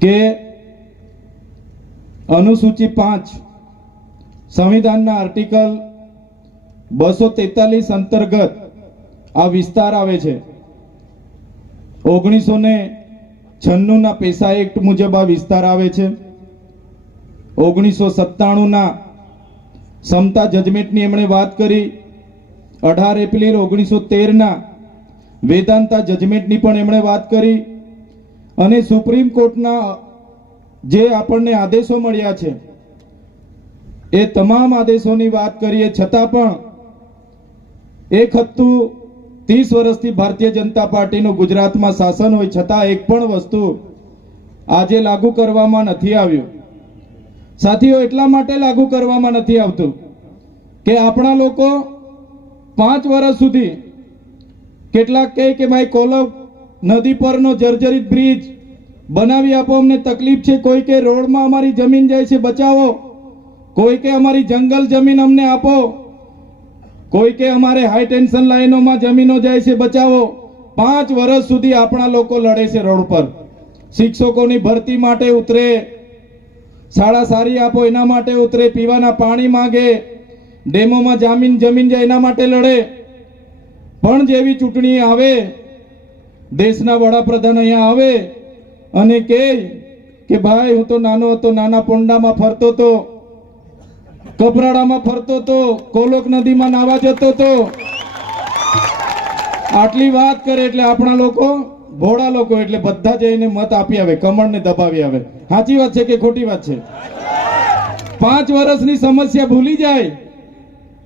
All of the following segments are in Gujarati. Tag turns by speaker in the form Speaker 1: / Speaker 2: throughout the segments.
Speaker 1: કે અનુસૂચિ પાંચ સંવિધાનના આર્ટિકલ બસો તેતાલીસ અંતર્ગત આ વિસ્તાર આવે છે. ઓગણીસો ને છન્નુંના પેશા એક્ટ મુજબ આ વિસ્તાર આવે છે. ઓગણીસો સત્તાણુંના સમતા જજમેન્ટની એમણે વાત કરી. અઢાર એપ્રિલ ઓગણીસો તેરના વેદાંતા જજમેન્ટની પણ એમણે વાત કરી. અને સુપ્રીમ કોર્ટના જે આપણને આદેશો મળ્યા છે, એ તમામ આદેશોની વાત કરીએ છતાં પણ એક હતું ત્રીસ વર્ષથી ભારતીય જનતા પાર્ટીનું ગુજરાતમાં શાસન હોય છતાં એક પણ વસ્તુ આજે લાગુ કરવામાં નથી આવ્યું. સાથીઓ, એટલા માટે લાગુ કરવામાં નથી આવતું કે આપણા લોકો પાંચ વર્ષ સુધી કેટલાક કહે કે, ભાઈ કોલબ નદી પરનો જર્જરિત બ્રિજ. બનાવી આપો, અમને તકલીફ છે. કોઈ કે રોડમાં અમારી જમીન જાય છે, બચાવો. કોઈ કે અમારી જંગલ જમીન અમને આપો. કોઈ કે અમારે હાઈ ટેન્શન લાઈનોમાં જમીનો જાય છે, બચાવો. પાંચ વર્ષ સુધી આપણા લોકો લડે છે રોડ પર. શિક્ષકોની ભરતી માટે ઉતરે. શાળા સારી આપો, એના માટે ઉતરે. પીવાના પાણી માંગે. ડેમોમાં જામીન જમીન જાય, એના માટે લડે. પણ જેવી ચૂંટણી આવે દેશના વડાપ્રધાન અહીંયા આવે અને કહે કે ભાઈ, હું તો નાનો હતો, નાના પોંડામાં ફરતો તો કપરાડામાં ફરતો તો કોલોક નદીમાં નાવા જતો તો આટલી વાત કરે એટલે આપણા લોકો, ભોળા લોકો એટલે બધા જઈને મત આપી આવે, કમળને દબાવી આવે. સાચી વાત છે કે ખોટી વાત છે? પાંચ વર્ષની સમસ્યા ભૂલી જાય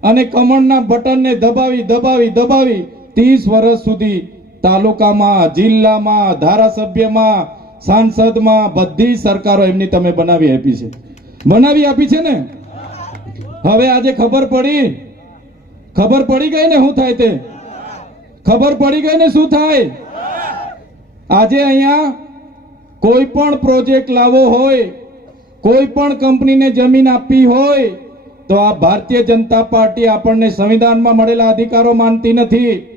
Speaker 1: અને કમળના બટનને દબાવી દબાવી દબાવી ત્રીસ વર્ષ સુધી તાલુકામાં, જિલ્લામાં, ધારાસભ્યમાં, સાંસદમાં બધી સરકારો એમની તમે બનાવી આપી છે. બનાવી આપી છે ને? હવે આજે ખબર પડી. ખબર પડી ગઈ ને શું થાય તે? ખબર પડી ગઈ ને શું થાય? આજે અહીંયા કોઈ પણ પ્રોજેક્ટ લાવવો હોય, કોઈ પણ કંપનીને જમીન આપવી હોય, તો આ ભારતીય જનતા પાર્ટી આપણને સંવિધાનમાં મળેલા અધિકારો માનતી નથી.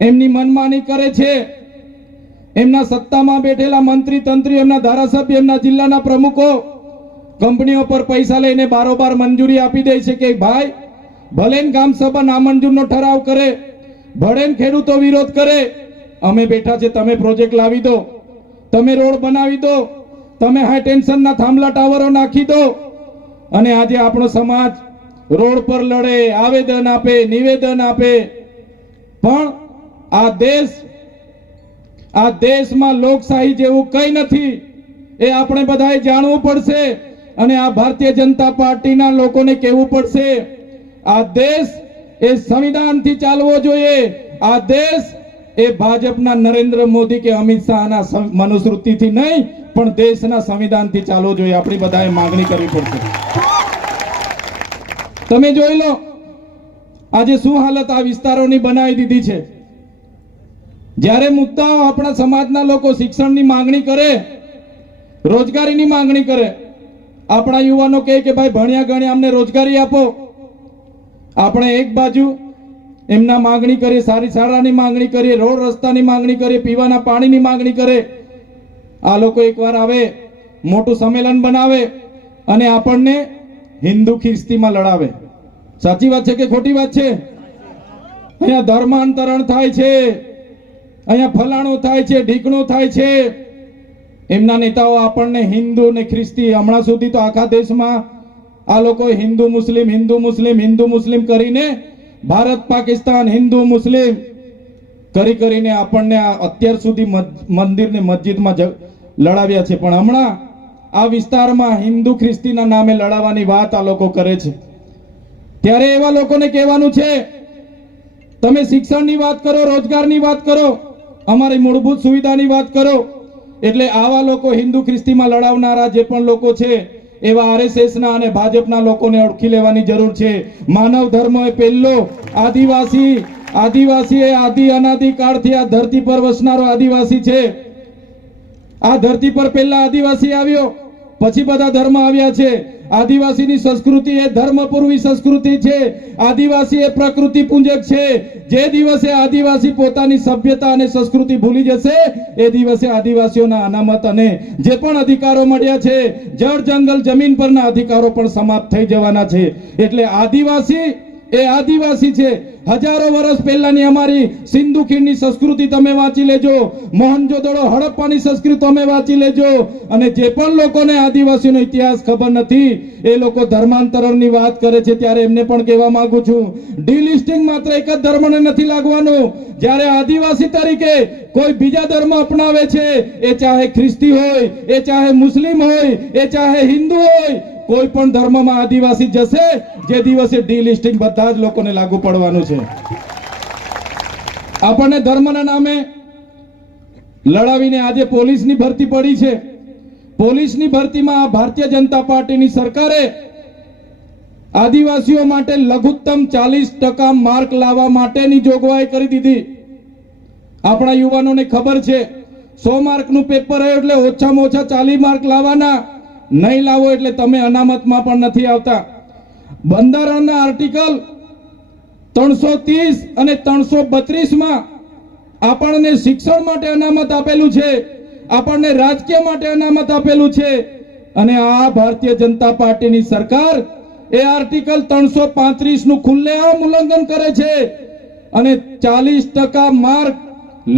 Speaker 1: એમની મનમાની કરે છે. એમના સત્તામાં બેઠેલા મંત્રી, તંત્રી, એમના ધારાસભ્ય, એમના જિલ્લાના પ્રમુખો કંપનીઓ પર પૈસા લઈને બારોબાર મંજૂરી આપી દે છે કે ભાઈ, ભલે ગામ સભા નામંજૂરનો ઠરાવ કરે, ભલે ખેડૂતો વિરોધ કરે, અમે બેઠા છે, તમે પ્રોજેક્ટ લાવી દો, તમે રોડ બનાવી દો, તમે હાઈ ટેન્શનના થાંભલા ટાવરો નાખી દો, અને આજે આપણો સમાજ રોડ પર લડે, આવેદન આપે, નિવેદન આપે. પણ આ દેશ, આ દેશમાં લોકશાહી જેવું કંઈ નથી. એ આપણે બધાએ જાણવું પડશે અને આ ભારતીય જનતા પાર્ટીના લોકોને કહેવું પડશે. આ દેશ એ સંવિધાનથી ચાલવો જોઈએ. આ દેશ એ ભાજપના નરેન્દ્ર મોદી કે અમિત શાહના મનુસ્મૃતિથી નહીં, પણ દેશના સંવિધાનથી ચાલવો જોઈએ. આપણી બધાએ માંગણી કરવી પડશે. તમે જોઈ લો, આજે શું હાલત આ વિસ્તારોની બનાવી દીધી છે? જ્યારે મુદ્દાઓ આપણા સમાજના લોકો શિક્ષણની માંગણી કરે, રોજગારીની માંગણી કરે, આપણા યુવાનો કહે કે ભાઈ, ભણ્યા ગણ્યા અમને રોજગારી આપો. આપણે એક બાજુ એમના માંગણી કરીએ, સારી શાળાની માંગણી કરીએ, રોડ રસ્તાની માંગણી કરીએ, પીવાના પાણીની માંગણી કરે આ લોકો એકવાર આવે, મોટું સંમેલન બનાવે અને આપણને હિન્દુ ખ્રિસ્તીમાં લડાવે. સાચી વાત છે કે ખોટી વાત છે? અહીંયા ધર્માંતરણ થાય છે. અહીંયા ફલાણું થાય છે, ઢીકણું થાય છે. એમના નેતાઓ આપણને હિન્દુ ને ખ્રિસ્તી, હમણાં સુધી તો આખા દેશમાં આ લોકો હિન્દુ મુસ્લિમ હિન્દુ મુસ્લિમ હિન્દુ મુસ્લિમ કરીને ભારત, પાકિસ્તાન, હિન્દુ મુસ્લિમ કરી કરીને આપણને આ અત્યાર સુધી મંદિરને મસ્જિદમાં લડાવ્યા છે. પણ હમણાં આ વિસ્તારમાં હિન્દુ ખ્રિસ્તીના નામે લડાવવાની વાત આ લોકો કરે છે. ત્યારે એવા લોકોને કહેવાનું છે, તમે શિક્ષણની વાત કરો, રોજગારની વાત કરો. અમારી મૂળભૂત સુવિધાની વાત કરો. એટલે આવા લોકો હિન્દુ ખ્રિસ્તીમાં લડાવનારા જે પણ લોકો છે, એવા આરએસએસના અને ભાજપના લોકોને ઓળખી લેવાની જરૂર છે. માનવ ધર્મ એ પહેલો આદિવાસી આદિવાસી એ આદિ અનાદિ કાળથી આ ધરતી પર વસનારો આદિવાસી છે. આ ધરતી પર પહેલા આદિવાસી આવ્યો, પછી બધા ધર્મ આવ્યા છે. આદિવાસીની સંસ્કૃતિ એ ધર્મપૂર્વી સંસ્કૃતિ છે. આદિવાસી એ પ્રકૃતિ પૂંજક છે. જે દિવસે આદિવાસી પોતાની સભ્યતા અને સંસ્કૃતિ ભૂલી જશે, એ દિવસે આદિવાસીઓના અનામત અને જે પણ અધિકારો મળ્યા છે, જળ, જંગલ, જમીન પરના અધિકારો પણ સમાપ્ત થઈ જવાના છે. એટલે આદિવાસી એ આદિવાસી છે. હજારો વર્ષ પહેલાની અમારી સિંધુ ખીણની સંસ્કૃતિ તમે વાંચી લેજો. મોહનજોદડો હડપ્પાની સંસ્કૃતિ તમે વાંચી લેજો. અને જે પણ લોકોને આદિવાસીનો ઇતિહાસ ખબર નથી, એ લોકો ધર્માંતરણની વાત કરે છે ત્યારે એમને પણ કહેવા માંગુ છું. ડિલિસ્ટિંગ માત્ર એક જ ધર્મને નથી લાગવાનું. જ્યારે આદિવાસી તરીકે કોઈ બીજા ધર્મ અપનાવે છે, એ ચાહે ખ્રિસ્તી હોય, એ ચાહે મુસ્લિમ હોય, એ ચાહે હિન્દુ હોય કોઈ પણ ધર્મમાં આદિવાસી જશે, જે દિવસે ડીલિસ્ટિંગ બધા જ લોકોને લાગુ પડવાનું છે. આપણને ધર્મના નામે લડાવીને આજે પોલીસની ભરતી પડી છે. પોલીસની ભરતીમાં ભારતીય જનતા પાર્ટીની સરકારે આદિવાસીઓ માટે લઘુત્તમ ચાલીસ ટકા માર્ક લાવવા માટેની જોગવાઈ કરી દીધી. આપણા યુવાનોને ખબર છે, સો માર્કનું પેપર આવ્યું એટલે ઓછામાં ઓછા ચાલીસ માર્ક લાવવાના. નહીં લાવો એટલે તમે અનામતમાં પણ નથી આવતા. બંધારણના આર્ટિકલ ત્રણસો ત્રીસ અને ત્રણસો બત્રીસમાં આપણને શિક્ષણ માટે અનામત આપેલું છે, આપણને રાજકીય માટે અનામત આપેલું છે અને આ ભારતીય જનતા પાર્ટીની સરકાર એ આર્ટિકલ ત્રણસો પાંત્રીસનું ખુલ્લેઆમ ઉલ્લંઘન કરે છે અને ચાલીસ ટકા માર્ક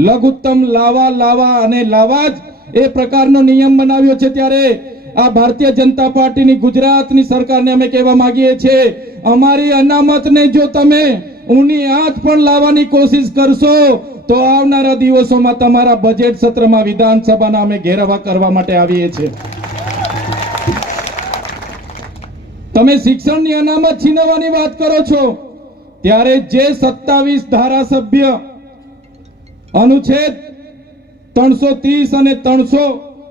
Speaker 1: લઘુત્તમ લાવા લાવા અને લાવા જ એ પ્રકારનો નિયમ બનાવ્યો છે ત્યારે આ ભારતીય જનતા પાર્ટીની ગુજરાતની સરકારને અમે કહેવા માંગીએ છીએ, અમારી અનામતને જો તમે ઊની આંચ પણ લાવવાની કોશિશ કરશો, તો આવનારા દિવસોમાં તમારા બજેટ સત્રમાં વિધાનસભાના અમે ઘેરાવા કરવા માટે આવીએ છીએ. તમે શિક્ષણની અનામત છીનવવાની વાત કરો છો, ત્યારે જે સત્તાવીસ ધારાસભ્ય અનુચ્છેદ ત્રણસો ત્રીસ અને ત્રણસો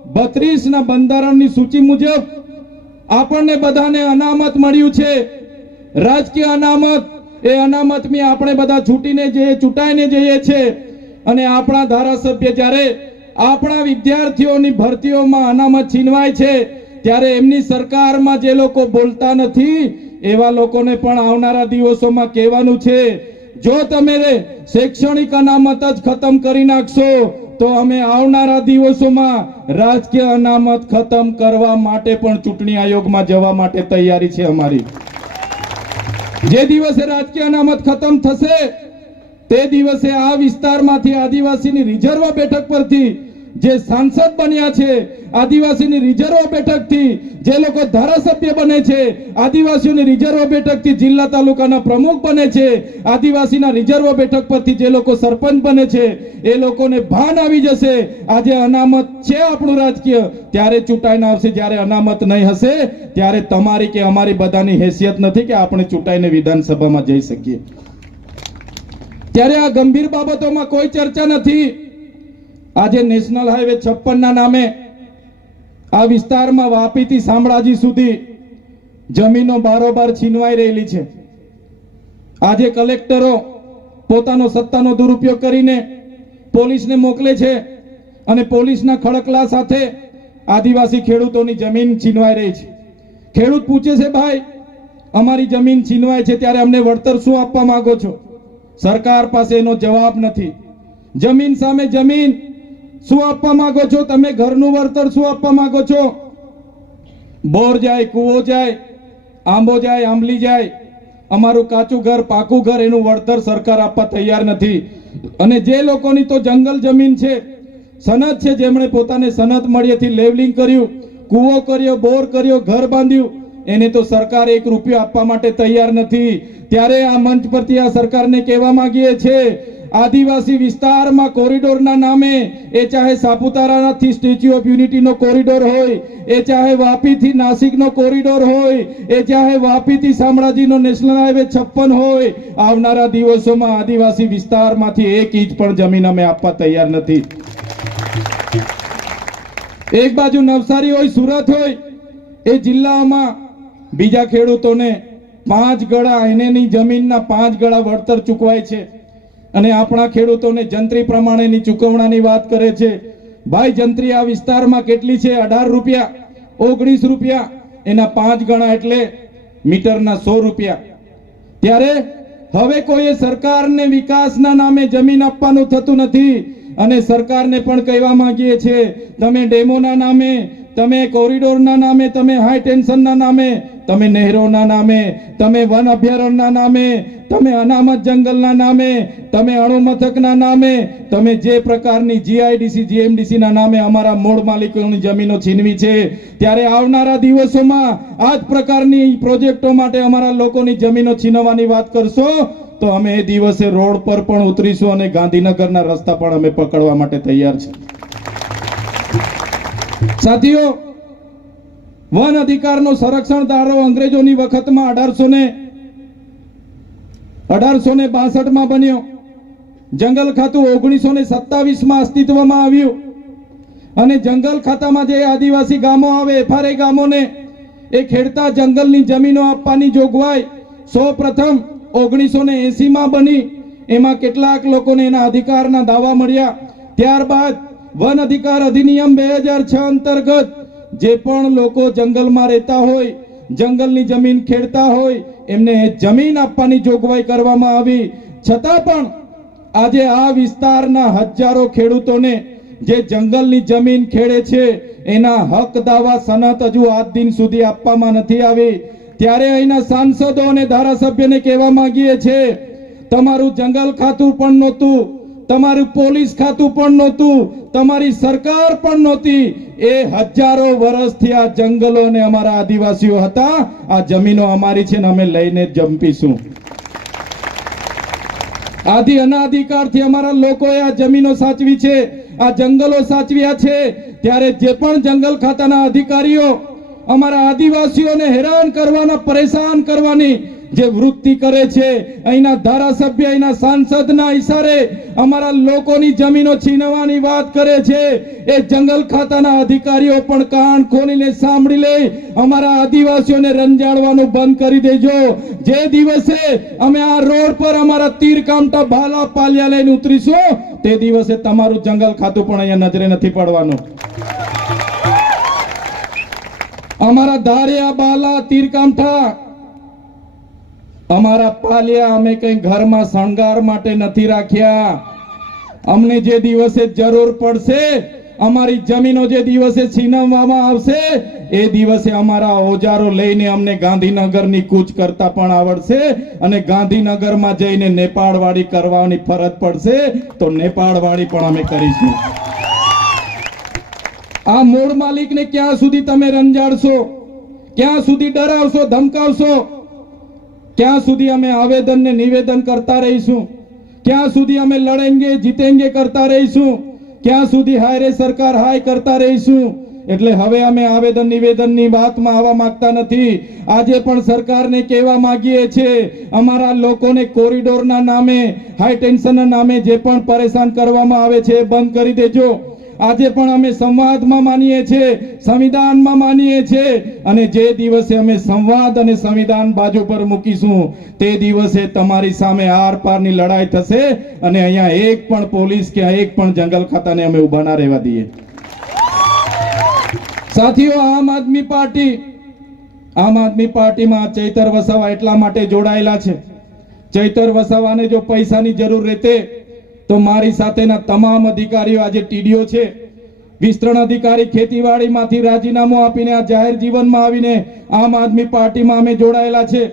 Speaker 1: બત્રીસ ના બંધારણની સૂચિ મુજબ આપણને બધાને અનામત મળ્યું છે. રાજકીય અનામત એ અનામતમાં આપણે બધા છૂટીને જઈએ, ચૂંટાઈને જઈએ છે. અને આપણા ધારાસભ્ય જ્યારે આપણા વિદ્યાર્થીઓની ભરતીઓમાં અનામત છીનવાય છે, ત્યારે એમની સરકારમાં જે લોકો બોલતા નથી, એવા લોકોને પણ આવનારા દિવસોમાં કહેવાનું છે, જો તમે શૈક્ષણિક અનામત જ ખતમ કરી નાખશો તો અમે આવનારા દિવસોમાં રાજકીય અનામત ખતમ કરવા માટે પણ ચૂંટણી આયોગમાં જવા માટે તૈયારી છે અમારી. જે દિવસે રાજકીય અનામત ખતમ થશે, તે દિવસે આ વિસ્તારમાંથી આદિવાસીની રિઝર્વ બેઠક પરથી જે સાંસદ બન્યા છે આદિવાસીની રિઝર્વ બેઠકથી જે લોકો ધારાસભ્ય બને છે, આદિવાસીઓની રિઝર્વ બેઠકથી જિલ્લા તાલુકાના પ્રમુખ બને છે, આદિવાસીના રિઝર્વ બેઠક પરથી જે લોકો સરપંચ બને છે, એ લોકોને ભાન આવી જશે. આજે અનામત છે આપણું રાજકીય. ત્યારે ચૂંટાઈને આવશે જ્યારે અનામત નહીં હશે, ત્યારે તમારી કે અમારી બધાની હેસિયત નથી કે આપણે ચૂંટાઈને વિધાનસભામાં જઈ શકીએ. ત્યારે આ ગંભીર બાબતોમાં કોઈ ચર્ચા નથી. આજે નેશનલ હાઈવે છપ્પનના નામે આ વિસ્તારમાં વાપીથી શામળાજી સુધી જમીનો બારોબાર છીનવાઈ રહેલી છે. આજે કલેક્ટરો પોતાનો સત્તાનો દુરુપયોગ કરીને પોલીસને મોકલે છે અને પોલીસના ખડકલા સાથે આદિવાસી ખેડૂતોની જમીન છીનવાઈ રહી છે. ખેડૂત પૂછે છે, ભાઈ, અમારી જમીન છીનવાય છે ત્યારે અમને વળતર શું આપવા માંગો છો? સરકાર પાસે એનો જવાબ નથી. જમીન સામે જમીન શું આપવા માંગો છો? તમે ઘરનું વળતર શું આપવા માંગો છો? બોર જાય, કૂવો જાય, આંબો જાય, આંબલી જાય. અમારું કાચું ઘર, પાકું ઘર, એનું વળતર સરકાર આપવા તૈયાર નથી. અને જે લોકોની તો જંગલ જમીન છે, સનદ છે, જેમણે પોતાને સનદ મળીએથી લેવલિંગ કર્યું, કૂવો કર્યો, બોર કર્યો, ઘર બાંધ્યું, એને તો સરકાર એક રૂપિયો આપવા માટે તૈયાર નથી. ત્યારે આ મંચ પરથી આ સરકારને કહેવા માંગીએ છે આદિવાસી વિસ્તારમાં કોરિડોરના નામે એ ચાહે સાપુતારાથી સ્ટેચ્યુ ઓફ યુનિટીનો કોરિડોર હોય, એ ચાહે વાપીથી નાસિકનો કોરિડોર હોય, એ ચાહે વાપીથી શામળાજીનો નેશનલ હાઈવે છપ્પન હોય, આવનારા દિવસોમાં આદિવાસી વિસ્તારમાંથી એક ઇંચ પણ જમીન અમે આપવા તૈયાર નથી. એક બાજુ નવસારી હોય, સુરત હોય, એ જિલ્લાઓમાં બીજા ખેડૂતોને પાંચ ગળા એનેની જમીનના પાંચ ગળા વળતર ચૂકવાય છે. અને આપણા ખેડૂતોને જંત્રી પ્રમાણેની ચૂકવણાની વાત કરે છે. ભાઈ, જંત્રી આ વિસ્તારમાં કેટલી છે? અઢાર રૂપિયા, ઓગણીસ રૂપિયા, એના પાંચ ગણા એટલે મીટરના સો રૂપિયા. ત્યારે હવે કોઈએ સરકારને વિકાસના નામે જમીન આપવાનું થતું નથી અને સરકારને પણ કહેવા માંગીએ છીએ, તમે ડેમોના નામે, તમે કોરિડોરના નામે, તમે હાઈ ટેન્શનના નામે, તમે નહેરોના નામે, તમે વન અભયારણ્યના નામે તમે અનામત જંગલના નામે, તમે અણુમથકના નામે, તમે જે પ્રકારની જીઆઈડીસી ના નામે અમારા મૂળ માલિકોની જમીનો છીનવી છે, ત્યારે આવનારા દિવસોમાં આ જ પ્રકારની પ્રોજેક્ટો માટે અમારા લોકોની જમીનો છીનવવાની વાત કરશો, તો અમે એ દિવસે રોડ પર પણ ઉતરીશું અને ગાંધીનગરના રસ્તા પણ અમે પકડવા માટે તૈયાર છે સાથીઓ, વન અધિકારનો સંરક્ષણ ધારો અંગ્રેજોની વખતમાં અઢારસો ને અઢારસો ને બાસઠમાં બન્યો. જંગલ ખાતું ઓગણીસો ને સત્તાવીસમાં અસ્તિત્વમાં આવ્યું. અને જંગલ ખાતામાં જે આદિવાસી ગામો આવે એફઆરએ ગામોને, એ ખેડતા જંગલની જમીનો આપવાની જોગવાઈ સૌ પ્રથમ ઓગણીસો ને એસીમાં બની. એમાં કેટલાક લોકોને એના અધિકારના દાવા મળ્યા. ત્યારબાદ વન અધિકાર અધિનિયમ બે હજાર છ અંતર્ગત જે પણ લોકો જંગલમાં રહેતા હોય, જંગલની જમીન ખેડતા હોય એમને જમીન આપવાની જોગવાઈ કરવામાં આવી. છતાં પણ આજે આ વિસ્તારના હજારો ખેડૂતોને જે જંગલની જમીન ખેડે છે, એના હક દાવા સનત હજુ આજ દિન સુધી આપવામાં નથી આવી. ત્યારે અહીંના સાંસદો અને ધારાસભ્યને કહેવા માંગીએ છીએ, તમારું જંગલ ખાતું પણ નહોતું. તમારું પોલીસ ખાતું પણ નહોતું, તમારી સરકાર પણ નહોતી. એ હજારો વર્ષથી આ જંગલો ને અમારા આદિવાસીઓ હતા. આ જમીનો અમારી છે ને અમે લઈને જંપીશું. આદિ અનાધિકારથી અમારા લોકોએ આ જમીનો સાચવી છે, આ જંગલો સાચવ્યા છે. ત્યારે જે પણ જંગલ ખાતાના અધિકારીઓ અમારા આદિવાસીઓને હેરાન કરવાના, પરેશાન કરવાની જે વૃત્તિ કરે છે, અહીંના ધારાસભ્ય, અહીંના સાંસદના ઈશારે અમારા લોકોની જમીનો છીનવાની વાત કરે છે. એ જંગલ ખાતાના અધિકારીઓ પણ કાન ખોલીને સાંભળી લે. અમારા આદિવાસીઓને રંજાડવાનું બંધ કરી દેજો. જે દિવસે અમે આ રોડ પર અમારા તીર કામટા ભાલા પાલિયા લઈને ઉતરીશું, તે દિવસે તમારું જંગલ ખાતું પણ અહીંયા નજરે નથી પડવાનું. અમારા ધારિયા બાલા તીર કામઠા અમારા પાલિયા અમે કઈ ઘરમાં શણગાર માટે નથી રાખ્યા. અમને જે દિવસે જરૂર પડશે, અમારી જમીનો જે દિવસે છીનવવામાં આવશે, એ દિવસે અમારા ઓજારો લઈને અમને ગાંધીનગરની કૂચ કરતા પણ આવડશે અને ગાંધીનગરમાં જઈને નેપાળવાળી કરવાની ફરજ પડશે, તો નેપાળવાળી પણ અમે કરીશું. આ મૂળ માલિકને ક્યાં સુધી તમે રંજાડશો? ક્યાં સુધી ડરાવશો, ધમકાવશો? ક્યાં સુધી અમે આવેદન ને નિવેદન કરતા રહીશું? ક્યાં સુધી અમે લડેંગે, જીતેંગે કરતા રહીશું? ક્યાં સુધી હાય રે સરકાર હાય કરતા રહીશું? એટલે હવે અમે આવેદન નિવેદનની વાતમાં આવવા માંગતા નથી. આજે પણ સરકારને કહેવા માંગીએ છીએ, અમારા લોકોને કોરિડોરના નામે હાઈ ટેન્શનના નામે જે પણ પરેશાન કરવામાં આવે છે બંધ કરી દેજો. આજે પણ અમે સંવાદમાં માનીએ છીએ, સંવિધાનમાં માનીએ છીએ અને જે દિવસે અમે સંવાદ અને સંવિધાન બાજુ પર મૂકીશું, તે દિવસે તમારી સામે આરપારની લડાઈ થશે અને અહીંયા એક પણ પોલીસ કે એક પણ જંગલ ખાતાને અમે ઊભા ના રહેવા દઈએ. સાથીઓ, આમ આદમી પાર્ટી, આમ આદમી પાર્ટીમાં ચૈતર વસાવા એટલા માટે જોડાયેલા છે. ચૈતર વસાવાને જો પૈસાની જરૂર રહેતે તો મારી સાથેના તમામ અધિકારીઓ આજે ટીડીઓ છે. વિસ્તરણ અધિકારી ખેતીવાડીમાંથી રાજીનામું આપીને આ જાહેર જીવનમાં આવીને આમ આદમી પાર્ટીમાં અમે જોડાયેલા છે.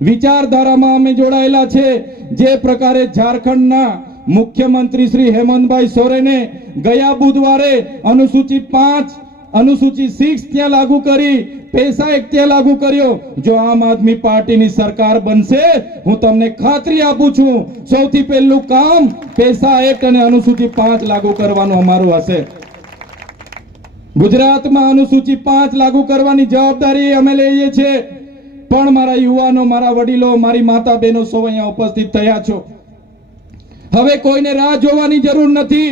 Speaker 1: વિચારધારામાં અમે જોડાયેલા છે. જે પ્રકારે ઝારખંડના મુખ્યમંત્રી શ્રી હેમંતભાઈ સોરેને ગયા બુધવારે અનુસૂચિત પાંચ અનુસૂચિ સિક્સ ત્યાં લાગુ કરી, પૈસા એક ત્યાં લાગુ કર્યો. જો આમ આદમી પાર્ટીની સરકાર બનશે, હું તમને ખાતરી આપું છું, સૌથી પહેલું કામ પૈસા એક અને અનુસૂચિત પાંચ લાગુ કરવાનું અમારું હશે. ગુજરાતમાં અનુસૂચિત પાંચ લાગુ કરવાની જવાબદારી અમે લઈએ છીએ પણ મારા યુવાનો, મારા વડીલો, મારી માતા બહેનો સૌ અહીંયા ઉપસ્થિત થયા છો. હવે કોઈને રાહ જોવાની જરૂર નથી.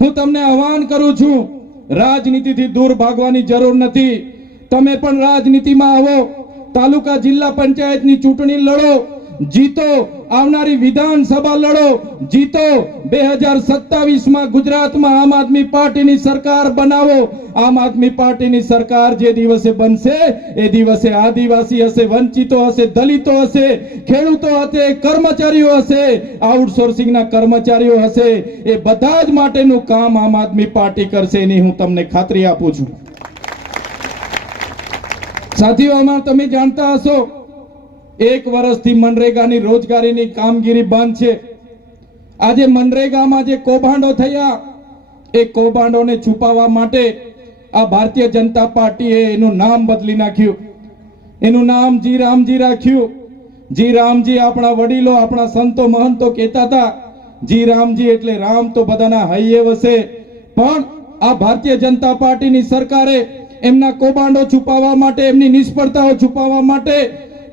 Speaker 1: હું તમને આહવાન કરું છું રાજનીતિથી દૂર ભાગવાની જરૂર નથી. તમે પણ રાજનીતિમાં આવો. તાલુકા જિલ્લા પંચાયતની ચૂંટણી લડો. જીતો આવનારી વિધાનસભા લડો. જીતો બે હજાર સત્તાવીસમાં ગુજરાતમાં આમ આદમી પાર્ટીની સરકાર બનાવો. આમ આદમી પાર્ટીની સરકાર જે દિવસે બનશે, એ દિવસે આદિવાસી હશે, વંચિતો હશે, દલિતો હશે, ખેડૂતો હશે, કર્મચારીઓ હશે, આઉટસોર્સિંગના કર્મચારીઓ હશે, એ બધા જ માટેનું કામ આમ આદમી પાર્ટી કરશે એની હું તમને ખાતરી આપું છું. સાથીઓ તમે જાણતા હશો એક વર્ષથી મનરેગાની રોજગારીની કામગીરી બંધ છે. આજે મનરેગામાં જે કૌભાંડો થયા, એ કૌભાંડોને છુપાવવા માટે આ ભારતીય જનતા પાર્ટીએ એનું નામ બદલી નાખ્યું. એનું નામ જી રામજી રાખ્યું. જી રામજી આપણા વડીલો, આપણા સંતો, મહંતો કહેતા હતા જી રામજી એટલે રામ તો બધાના હૈયે વસે. પણ આ ભારતીય જનતા પાર્ટીની સરકારે એમના કૌભાંડો છુપાવવા માટે, એમની નિષ્ફળતાઓ છુપાવવા માટે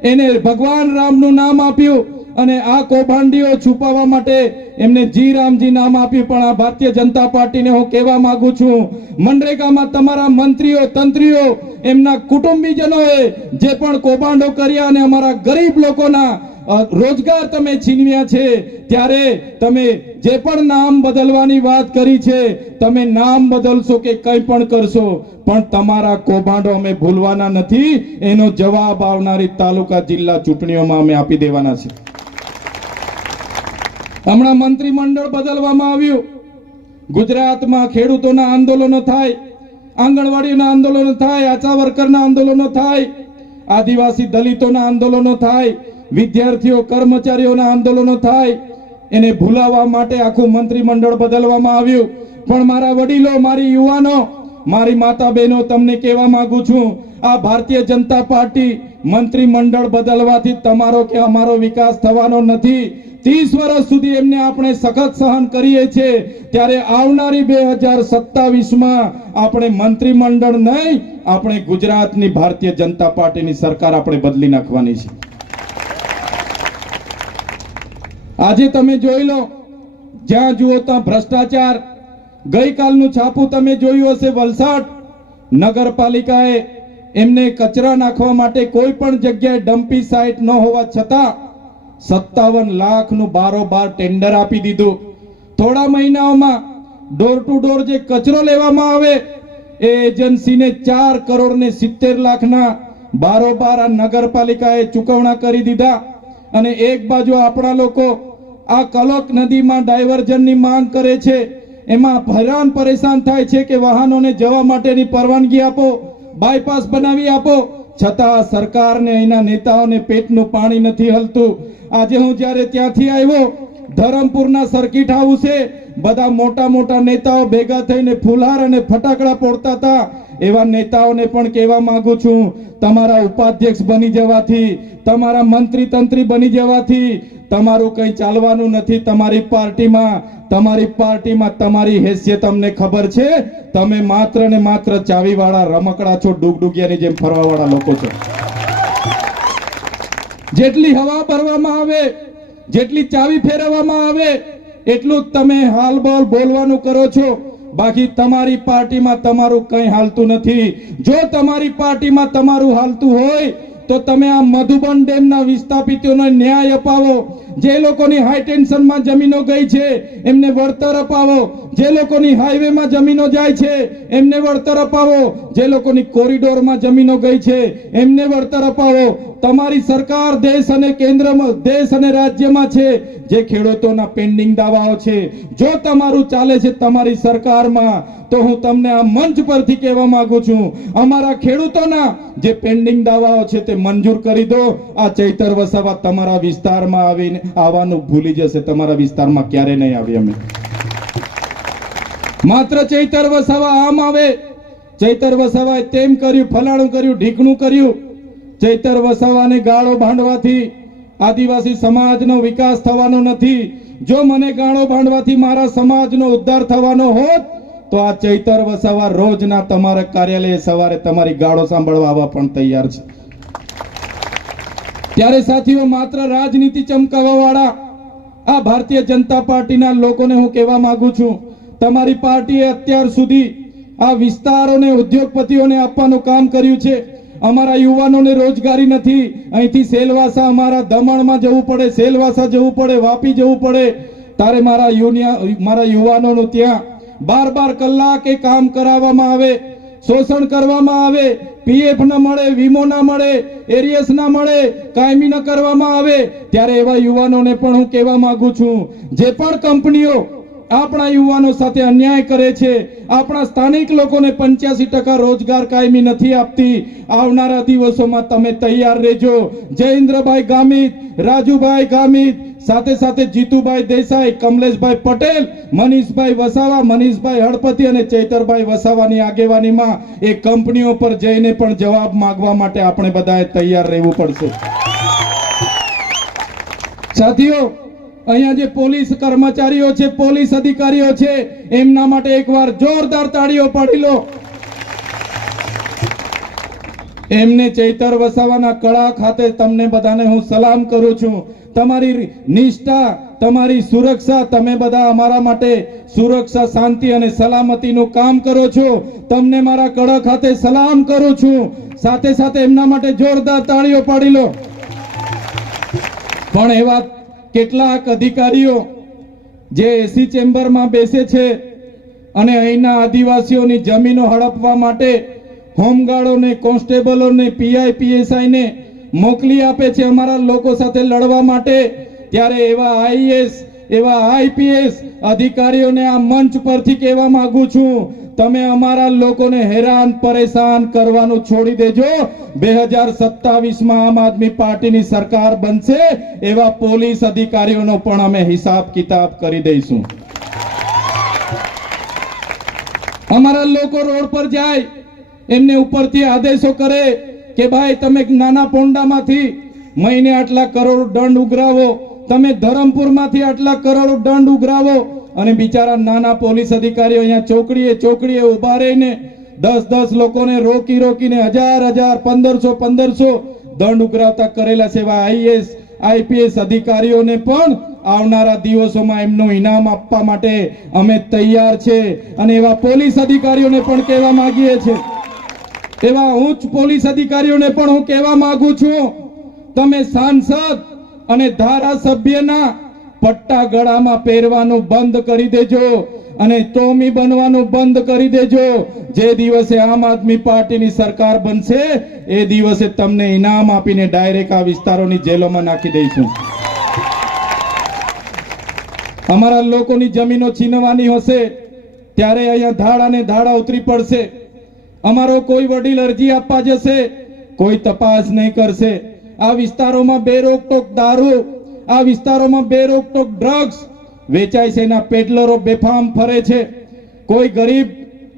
Speaker 1: એને ભગવાન રામનું નામ આપ્યું અને આ કૌભાંડીઓ છુપાવવા માટે એમને જી રામજી નામ આપ્યું. પણ આ ભારતીય જનતા પાર્ટીને હું કહેવા માંગુ છું, મનરેગામાં તમારા મંત્રીઓ, તંત્રીઓ, એમના કુટુંબીજનોએ જે પણ કૌભાંડો કર્યા અને અમારા ગરીબ લોકોના રોજગાર તમે છીનવ્યા છે, ત્યારે તમે જે પણ નામ બદલવાની વાત કરી છે, તમે નામ બદલશો કે કંઈ પણ કરશો, પણ તમારા કૌભાંડો અમે ભૂલવાના નથી, એનો જવાબ આવનારી તાલુકા જિલ્લા ચૂંટણીઓમાં અમે આપી દેવાના છે. હમણાં મંત્રીમંડળ બદલવામાં આવ્યું. ગુજરાતમાં ખેડૂતોના આંદોલનો થાય આંગણવાડીના આંદોલનો થાય, આશા વર્કરના આંદોલનો થાય, આદિવાસી દલિતોના આંદોલનો થાય વિદ્યાર્થીઓ, કર્મચારીઓના આંદોલનો થાય, એને ભૂલાવવા માટે આખું મંત્રીમંડળ બદલવામાં આવ્યું. પણ મારા વડીલો, મારી યુવાનો, મારી માતા બહેનો તમને કહેવા માંગુ છું, આ ભારતીય જનતા પાર્ટી મંત્રીમંડળ બદલવાથી તમારો કે અમારો વિકાસ થવાનો નથી. ત્રીસ વર્ષ સુધી એમને આપણે સખત સહન કરીએ છીએ. ત્યારે આવનારી બે હજાર સત્તાવીસમાં આપણે મંત્રીમંડળ નહીં, આપણે ગુજરાતની ભારતીય જનતા પાર્ટીની સરકાર આપણે બદલી નાખવાની છે. આજે તમે જોઈ લો, જ્યાં જુઓ ત્યાં ભ્રષ્ટાચાર. ગઈકાલનું છાપું તમે જોયું હશે વલસાડ નગરપાલિકાએ એમને કચરા નાખવા માટે કોઈ પણ જગ્યાએ ડમ્પી સાઇટ ન હોવા છતાં સત્તાવન લાખનું બારોબાર ટેન્ડર આપી દીધું. થોડા મહિનાઓમાં ડોર ટુ ડોર જે કચરો લેવામાં આવે, એ એજન્સીને ચાર કરોડ ને સિત્તેર લાખના બારોબાર આ નગરપાલિકાએ ચૂકવણા કરી દીધા. અને એક બાજુ આપણા લોકો આ કલક નદીમાં ડાયવર્ઝનની માંગ કરે છે, એમાં હેરાન પરેશાન થાય છે કે વાહનોને જવા માટેની પરવાનગી આપો, બાયપાસ બનાવી આપો. છતાં સરકારને અહીંના નેતાઓને પેટનું પાણી નથી હલતું. આજે હું જ્યારે ત્યાંથી આવ્યો, ધરમપુરના સર્કિટ હાઉસે બધા મોટા મોટા નેતાઓ ભેગા થઈને ફુલહાર અને ફટાકડા પોડતા હતા. એવા નેતાઓને પણ કહેવા માંગુ છું, તમારા ઉપાધ્યક્ષ બની જવાથી, તમારા મંત્રી તંત્રી બની જવાથી, તમારું કંઈ ચાલવાનું નથી તમારી પાર્ટીમાં તમારી પાર્ટીમાં તમારી હેસિયત અમને ખબર છે, તમે માત્ર ને માત્ર ચાવીવાળા રમકડા છો, ડુગડુગિયાની જેમ ફરવાવાળા લોકો છો. જેટલી હવા ભરવામાં આવે, જેટલી ચાવી ફેરવવામાં આવે, એટલું જ તમે હાલ બોલ બોલવાનું કરો છો. બાકી તમારી પાર્ટીમાં તમારું કંઈ હાલતું નથી. જો તમારી પાર્ટીમાં તમારું હાલતું હોય, તો તમે આ મધુબન ડેમના વિસ્થાપિતોને ન્યાય અપાવો. જે લોકોની હાઈ ટેન્શનમાં જમીનો ગઈ છે, એમને વળતર અપાવો. જે લોકોની હાઈવેમાં જમીનો જાય છે, એમને વળતર અપાવો. જે લોકોની કોરિડોરમાં જમીનો ગઈ છે, એમને વળતર અપાવો. તમારી સરકાર દેશ અને કેન્દ્રમાં, દેશ અને રાજ્યમાં છે, જે ખેડૂતોના પેન્ડિંગ દાવાઓ છે. જો તમારું ચાલે છે તમારી સરકારમાં, તો હું તમને આ મંચ પરથી કહેવા માંગુ છું, અમારા ખેડૂતોના જે પેન્ડિંગ દાવાઓ છે તે મંજૂર કરી દો. આ ચૈતર વસાવા તમારા વિસ્તારમાં આવીને આવવાનું ભૂલી જશે, તમારા વિસ્તારમાં ક્યારે નહીં આવી અમે. માત્ર ચૈતર વસાવા આમ આવે. ચૈતર વસાવાએ તેમ કર્યું, ફલાણું કર્યું, ઢીકણું કર્યું. ચૈતર વસાવાને ગાળો ભાંડવાથી આદિવાસી સમાજનો વિકાસ થવાનો નથી. જો મને ગાળો ભાંડવાથી મારા સમાજનો ઉદ્ધાર થવાનો હોત, તો આ ચૈતર વસાવા રોજના તમારા કાર્યાલય સવારે તમારી ગાળો સાંભળવા આવવા પણ તૈયાર છે. ત્યારે સાથીઓ, માત્ર રાજનીતિ ચમકાવવા વાળા આ ભારતીય જનતા પાર્ટીના લોકોને હું કહેવા માંગુ છું, તમારી પાર્ટીએ અત્યાર સુધી આ વિસ્તારોને, ઉદ્યોગપતિઓને આપવાનું કામ કર્યું છે. અમારા યુવાનોને રોજગારી નથી. અહીંથી સેલવાસા અમારા દમણમાં જવું પડે, સેલવાસા જવું પડે, વાપી જવું પડે. તારે મારા યુનિયા, મારા યુવાનોનું ત્યાં બાર બાર કલાકે કામ કરાવવામાં આવે, શોષણ કરવામાં આવે, પીએફ ના મળે, વીમો ના મળે, એરિયસ ના મળે, કાયમી ન કરવામાં આવે. ત્યારે એવા યુવાનોને પણ હું કહેવા માંગુ છું, જે પણ કંપનીઓ આપણા યુવાનો સાથે અન્યાય કરે છે. આપણા સ્થાનિક લોકોને પંચ્યાસી ટકા રોજગાર કાયમી નથી આપતી. આવનારા દિવસોમાં તમે તૈયાર રહેજો. જયેન્દ્રભાઈ ગામિત, રાજુભાઈ ગામિત, સાથે સાથે જીતુભાઈ દેસાઈ, કમલેશભાઈ પટેલ, મનીષભાઈ વસાવા, મનીષભાઈ હળપતિ અને ચૈતરભાઈ વસાવાની આગેવાનીમાં એ કંપનીઓ પર જઈને પણ જવાબ માંગવા માટે આપણે બધાએ તૈયાર રહેવું પડશે. સાથીઓ અહીંયા જે પોલીસ કર્મચારીઓ છે, પોલીસ અધિકારીઓ છે, એમના માટે એકવાર જોરદાર તાળીઓ પાડી લો. એમને ચૈતર વસાવાના કળા ખાતે તમને બધાને હું સલામ કરું છું. તમારી નિષ્ઠા, તમારી સુરક્ષા તમે બધા અમારા માટે સુરક્ષા, શાંતિ અને સલામતીનું કામ કરો છો. તમને મારા કળા ખાતે સલામ કરું છું. સાથે સાથે એમના માટે જોરદાર તાળીઓ પાડી લો. પણ એવા કેટલાક અધિકારીઓ જે એસી ચેમ્બરમાં બેસે છે અને અહીંના આદિવાસીઓની જમીનો હડપવા માટે હોમગાર્ડોને, કોન્સ્ટેબલોને પીઆઈ પીએસઆઈને મોકલી આપે છે અમારા લોકો સાથે લડવા માટે. ત્યારે એવા આઈએસ, એવા આઈપીએસ અધિકારીઓને આ મંચ પરથી કહેવા માંગુ છું તમે અમારા લોકોને હેરાન, પરેશાન કરવાનું છોડી દેજો. બે હજાર સત્તાવીસમાં આમ આદમી પાર્ટીની સરકાર બનશે, એવા પોલીસ અધિકારીઓનો પણ અમે હિસાબ કિતાબ કરી દઈશું. અમારા લોકો રોડ પર જાય, એમને ઉપરથી આદેશો કરે કે ભાઈ તમે નાના પોંડામાંથી મહિને આટલા કરોડ દંડ ઉઘરાવો, તમે ધરમપુરમાંથી આટલા કરોડ દંડ ઉઘરાવો અને બિચારા નાના પોલીસ અધિકારીઓ અહીંયા ચોકડીએ ચોકડીએ ઊભા રહીને દસ દસ લોકોને રોકી રોકીને હજાર હજાર પંદરસો પંદરસો દંડ ઉઘરાવતા કરેલા છે એવા આઈએસ, આઈપીએસ અધિકારીઓને પણ આવનારા દિવસોમાં એમનું ઇનામ આપવા માટે અમે તૈયાર છે અને એવા પોલીસ અધિકારીઓને પણ કહેવા માંગીએ છીએ. એવા ઉચ્ચ પોલીસ અધિકારીઓને પણ હું કહેવા માંગુ છું, તમે સાંસદ અને ધારાસભ્યના પટ્ટા ગળામાં પહેરવાનું બંધ કરી દેજો અને તોમી બનવાનું બંધ કરી દેજો. જે દિવસે આમ આદમી પાર્ટીની સરકાર બનશે, એ દિવસે તમને ઇનામ આપીને ડાયરેક્ટ આ વિસ્તારોની જેલોમાં નાખી દઈશું. અમારા લોકોની જમીનો છીનવાની હશે, ત્યારે અહીંયા ધાડા ને ધાડા ઉતરી પડશે. અમારો કોઈ વડીલ અરજી આપવા જશે, કોઈ તપાસ નહીં કરશે. આ વિસ્તારોમાં બેરોકટોક દારૂ આ વિસ્તારોમાં બેરોકટોક ડ્રગ્સ વેચાય છે, એના પેડલરો બેફામ ફરે છે. કોઈ ગરીબ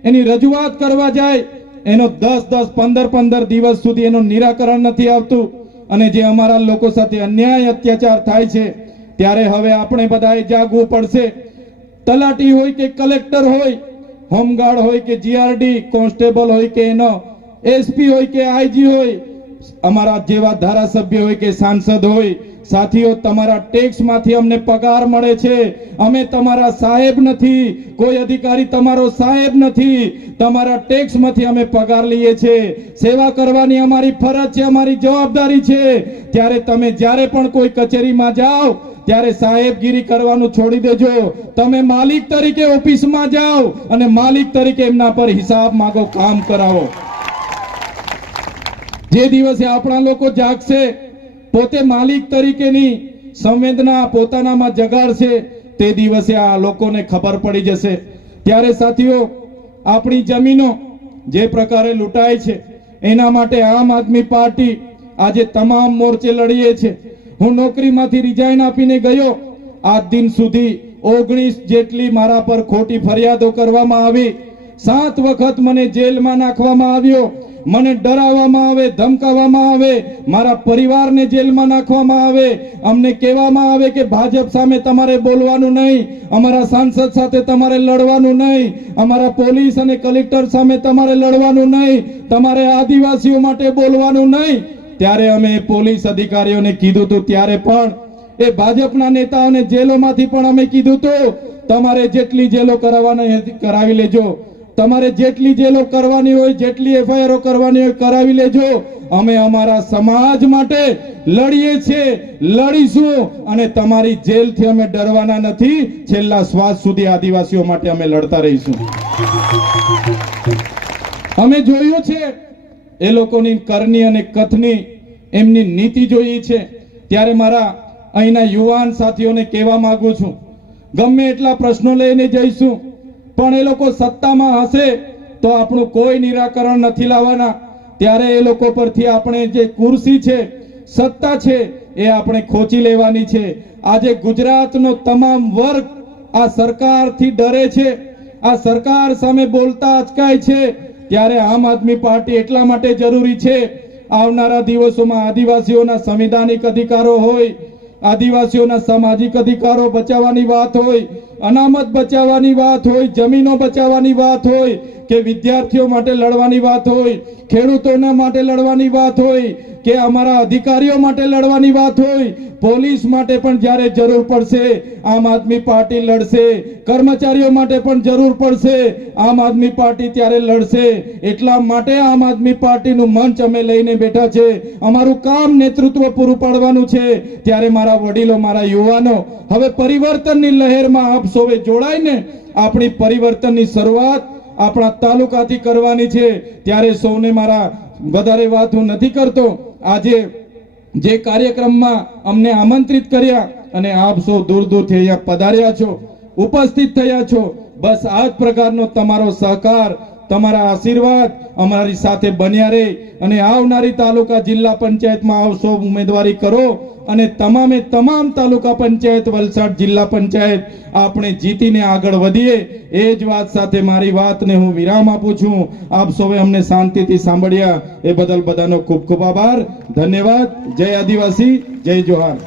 Speaker 1: એની રજૂઆત કરવા જાય, એનો દસ દસ, પંદર પંદર દિવસ સુધી એનું નિરાકરણ નથી આવતું. અને જે અમારા લોકો સાથે અન્યાય અત્યાચાર થાય છે, ત્યારે હવે આપણે બધાએ જાગવું પડશે. તલાટી હોય કે કલેક્ટર હોય, હોમગાર્ડ હોય કે જીઆરડી કોન્સ્ટેબલ હોય કે એનો એસપી હોય કે આઈજી હોય અમારા જેવા ધારાસભ્ય હોય કે સાંસદ હોય, સાથીઓ, તમારા ટેક્સમાંથી અમને પગાર મળે છે. અમે તમારા સાહેબ નથી. કોઈ અધિકારી તમારો સાહેબ નથી. તમારા ટેક્સમાંથી અમે પગાર લઈએ છીએ સેવા કરવાની અમારી ફરજ છે, અમારી જવાબદારી છે. ત્યારે તમે જ્યારે પણ કોઈ કચેરીમાં જાઓ, ત્યારે સાહેબગીરી કરવાનું છોડી દેજો. તમે માલિક તરીકે ઓફિસમાં જાઓ અને માલિક તરીકે એમના પર હિસાબ માગો, કામ કરાવો. જે દિવસે આપણા લોકો જાગશે, પોતે માલિક તરીકેની સંવેદના પોતાનામાં જગાડશે, તે દિવસે આ લોકોને ખબર પડી જશે. ત્યારે સાથીઓ, આપણી જમીનો જે પ્રકારે લૂંટાય છે, એના માટે આમ આદમી પાર્ટી આજે તમામ મોરચે લડીએ છે. હું નોકરીમાંથી રિઝાઇન આપીને ગયો, આજ દિન સુધી ઓગણીસ જેટલી મારા પર ખોટી ફરિયાદો કરવામાં આવી. સાત વખત મને જેલમાં નાખવામાં આવ્યો. મને ડરાવવામાં આવે, ધમકાવવામાં આવે, મારા પરિવારને જેલમાં નાખવામાં આવે, અમને કહેવામાં આવે કે ભાજપ સામે તમારે બોલવાનું નહીં, અમારા સાંસદ સાથે તમારે લડવાનું નહીં, અમારા પોલીસ અને કલેક્ટર સામે તમારે લડવાનું નહીં, તમારે આદિવાસીઓ માટે બોલવાનું નહીં. ત્યારે અમે પોલીસ અધિકારીઓને કીધું હતું ત્યારે પણ, એ ભાજપના નેતાઓને જેલોમાંથી પણ અમે કીધું હતું તમારે જેટલી જેલો કરાવવાની કરાવી લેજો. તમારે જેટલી જેલો કરવાની હોય, જેટલી એફઆઈઆરો કરવાની હોય, કરાવી લેજો. અમે અમારા સમાજ માટે લડીએ છીએ, લડીશું. અને તમારી જેલથી અમે ડરવાના નથી. છેલ્લા શ્વાસ સુધી આદિવાસીઓ માટે અમે લડતા રહીશું. અમે જોયું છે, એ લોકોની કરની અને કથની એમની નીતિ જોઈ છે. ત્યારે મારા અહીંના યુવાન સાથીઓને કહેવા માંગુ છું, ગમે એટલા પ્રશ્નો લઈને જઈશું પણ એ લોકો સત્તામાં હશે તો આપણું કોઈ નિરાકરણ નથી લાવવાના. ત્યારે એ લોકો પરથી આપણે જે કુર્સી છે, સત્તા છે, એ આપણે ખોચી લેવાની છે. આજે ગુજરાતનો તમામ વર્ગ આ સરકારથી ડરે છે. આ સરકાર સામે બોલતા અચકાય છે. ત્યારે આમ આદમી પાર્ટી એટલા માટે જરૂરી છે. આવનારા દિવસોમાં આદિવાસીઓના સંવિધાનિક અધિકારો હોય, આદિવાસીઓના સામાજિક અધિકારો બચાવવાની વાત હોય અનામત બચાવવાની વાત હોય જમીનો બચાવવાની વાત હોય કે વિદ્યાર્થીઓ માટે લડવાની વાત હોય, ખેડૂતોના માટે લડવાની વાત હોય, કે અમારા અધિકારીઓ માટે લડવાની વાત હોય, પોલીસ માટે પણ જ્યારે જરૂર પડશે, આમ આદમી પાર્ટી લડશે, કર્મચારીઓ માટે પણ જરૂર પડશે, આમ આદમી પાર્ટી ત્યારે લડશે. એટલા માટે આમ આદમી પાર્ટીનું મંચ અમે લઈને બેઠા છે. અમારું કામ નેતૃત્વ પૂરું પાડવાનું છે. ત્યારે મારા વડીલો, મારા યુવાનો, હવે પરિવર્તનની લહેરમાં આપ સૌએ જોડાઈને આપણી પરિવર્તનની શરૂઆત આપણા તાલુકાથી કરવાની છે, ત્યારે સૌને મારા વધારે વાત હું નથી કરતો. આજે જે કાર્યક્રમમાં અમને આમંત્રિત કર્યા અને આપ સૌ દૂર દૂરથી અહીંયા પધાર્યા છો, ઉપસ્થિત થયા છો, બસ આ જ પ્રકારનો તમારો સહકાર, તમારા આશીર્વાદ અમારી સાથે બન્યા રહે અને આવનારી તાલુકા જિલ્લા પંચાયતમાં આવશો, ઉમેદવારી કરો અને તમામે તમામ તાલુકા પંચાયત, વલસાડ જિલ્લા પંચાયત, આપણે જીતીને આગળ વધીએ. એ જ વાત સાથે મારી વાતને હું વિરામ આપું છું. આપ સૌએ અમને શાંતિથી સાંભળ્યા. એ બદલ બધાનો ખૂબ ખૂબ આભાર. ધન્યવાદ. જય આદિવાસી. જય જોહાર.